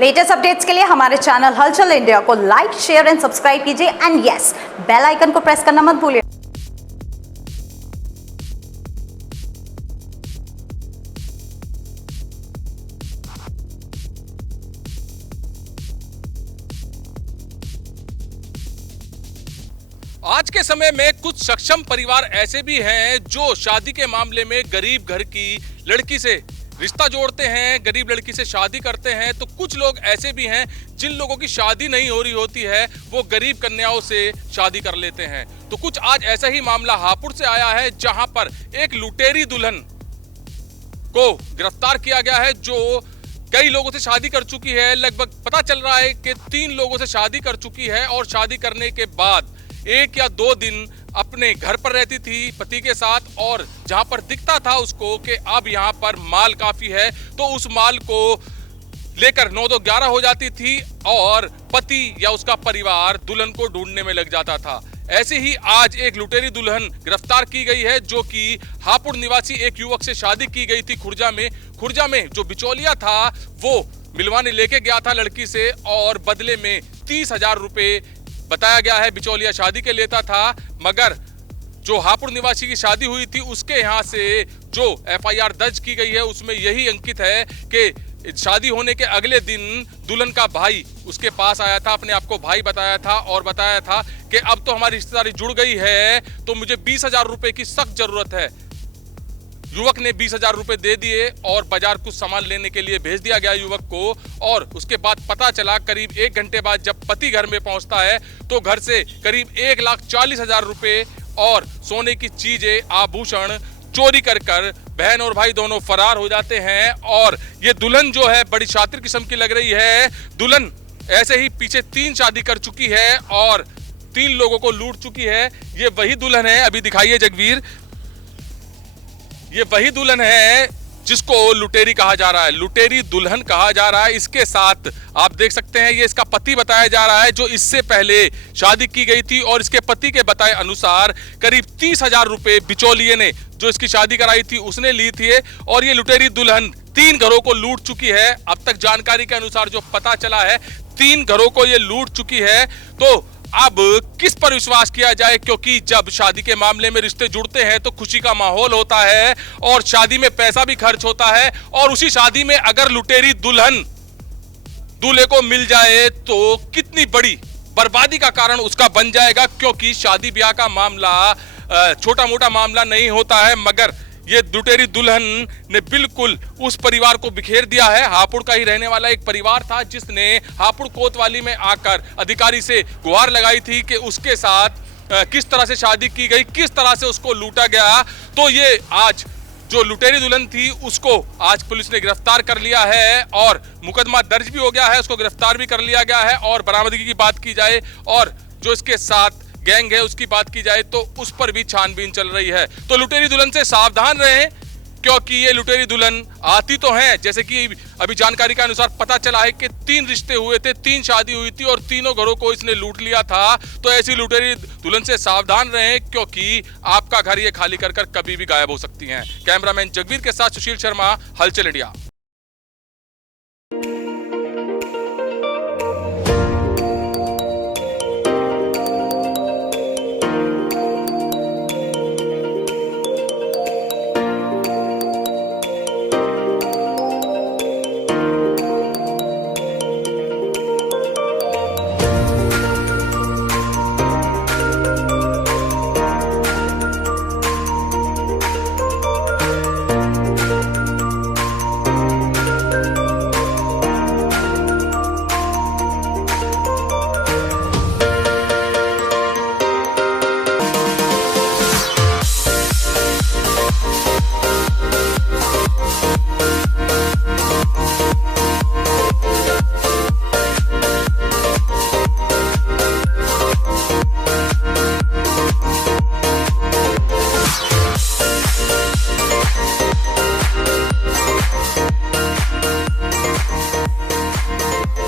Latest updates के लिए हमारे चैनल हलचल इंडिया को लाइक, शेयर एंड सब्सक्राइब कीजिए एंड यस, बेल आइकन को प्रेस करना मत भूलिए। आज के समय में कुछ सक्षम परिवार ऐसे भी हैं जो शादी के मामले में गरीब घर की लड़की से रिश्ता जोड़ते हैं, गरीब लड़की से शादी करते हैं। तो कुछ लोग ऐसे भी हैं जिन लोगों की शादी नहीं हो रही होती है वो गरीब कन्याओं से शादी कर लेते हैं। तो कुछ आज ऐसा ही मामला हापुड़ से आया है जहां पर एक लुटेरी दुल्हन को गिरफ्तार किया गया है जो कई लोगों से शादी कर चुकी है। लगभग पता चल रहा है कि 3 लोगों से शादी कर चुकी है और शादी करने के बाद 1 या 2 दिन अपने घर पर रहती थी पति के साथ, और जहां पर दिखता था उसको कि अब यहां पर माल काफी है तो उस माल को लेकर 9-11 हो जाती थी और पति या उसका परिवार दुल्हन को ढूंढने में लग जाता था। ऐसे ही आज एक लुटेरी दुल्हन गिरफ्तार की गई है जो कि हापुड़ निवासी एक युवक से शादी की गई थी खुर्जा में जो बिचौलिया था वो मिलवाने लेके गया था लड़की से और बदले में 30,000 रुपए बताया गया है बिचौलिया शादी के लेता था। मगर जो हापुड़ निवासी की शादी हुई थी उसके यहाँ से जो एफआईआर दर्ज की गई है उसमें यही अंकित है कि शादी होने के अगले दिन दुल्हन का भाई उसके पास आया था, अपने आप को भाई बताया था और बताया था कि अब तो हमारी रिश्तेदारी जुड़ गई है तो मुझे 20,000 रुपए की सख्त जरूरत है। युवक ने 20,000 रुपए दे दिए और बाजार कुछ सामान लेने के लिए भेज दिया गया युवक को। और उसके बाद पता चला करीब 1 घंटे बाद जब पति घर में पहुंचता है तो घर से करीब 1,40,000 रुपए और सोने की चीजें आभूषण चोरी कर बहन और भाई दोनों फरार हो जाते हैं। और ये दुल्हन जो है बड़ी शातिर किस्म की लग रही है। दुल्हन ऐसे ही पीछे 3 शादी कर चुकी है और 3 लोगों को लूट चुकी है। ये वही दुल्हन है, अभी दिखाइए जगवीर, ये वही दुल्हन है जिसको लुटेरी कहा जा रहा है, लुटेरी दुल्हन कहा जा रहा है। इसके साथ आप देख सकते हैं ये इसका पति बताया जा रहा है जो इससे पहले शादी की गई थी और इसके पति के बताए अनुसार करीब 30,000 रुपए बिचौलिए ने जो इसकी शादी कराई थी उसने ली थी। और ये लुटेरी दुल्हन 3 घरों को लूट चुकी है। अब तक जानकारी के अनुसार जो पता चला है 3 घरों को ये लूट चुकी है। तो अब किस पर विश्वास किया जाए, क्योंकि जब शादी के मामले में रिश्ते जुड़ते हैं तो खुशी का माहौल होता है और शादी में पैसा भी खर्च होता है। और उसी शादी में अगर लुटेरी दुल्हन दूल्हे को मिल जाए तो कितनी बड़ी बर्बादी का कारण उसका बन जाएगा, क्योंकि शादी ब्याह का मामला छोटा मोटा मामला नहीं होता है। मगर ये लुटेरी दुल्हन ने बिल्कुल उस परिवार को बिखेर दिया है। हापुड़ का ही रहने वाला एक परिवार था जिसने हापुड़ कोतवाली में आकर अधिकारी से गुहार लगाई थी कि उसके साथ किस तरह से शादी की गई, किस तरह से उसको लूटा गया। तो ये आज जो लुटेरी दुल्हन थी उसको आज पुलिस ने गिरफ्तार कर लिया है और मुकदमा दर्ज भी हो गया है, उसको गिरफ्तार भी कर लिया गया है। और बरामदगी की बात की जाए और जो इसके साथ गैंग है उसकी बात की जाए तो उस पर भी छानबीन चल रही है। तो लुटेरी दुल्हन से सावधान रहें, क्योंकि ये लुटेरी दुल्हन आती तो हैं, जैसे कि अभी जानकारी के अनुसार पता चला है कि 3 रिश्ते हुए थे, 3 शादी हुई थी और तीनों घरों को इसने लूट लिया था। तो ऐसी लुटेरी दुल्हन से सावधान रहें, क्योंकि आपका घर ये खाली कर कभी भी गायब हो सकती हैं। कैमरामैन जगवीर के साथ सुशील शर्मा, हलचल इंडिया।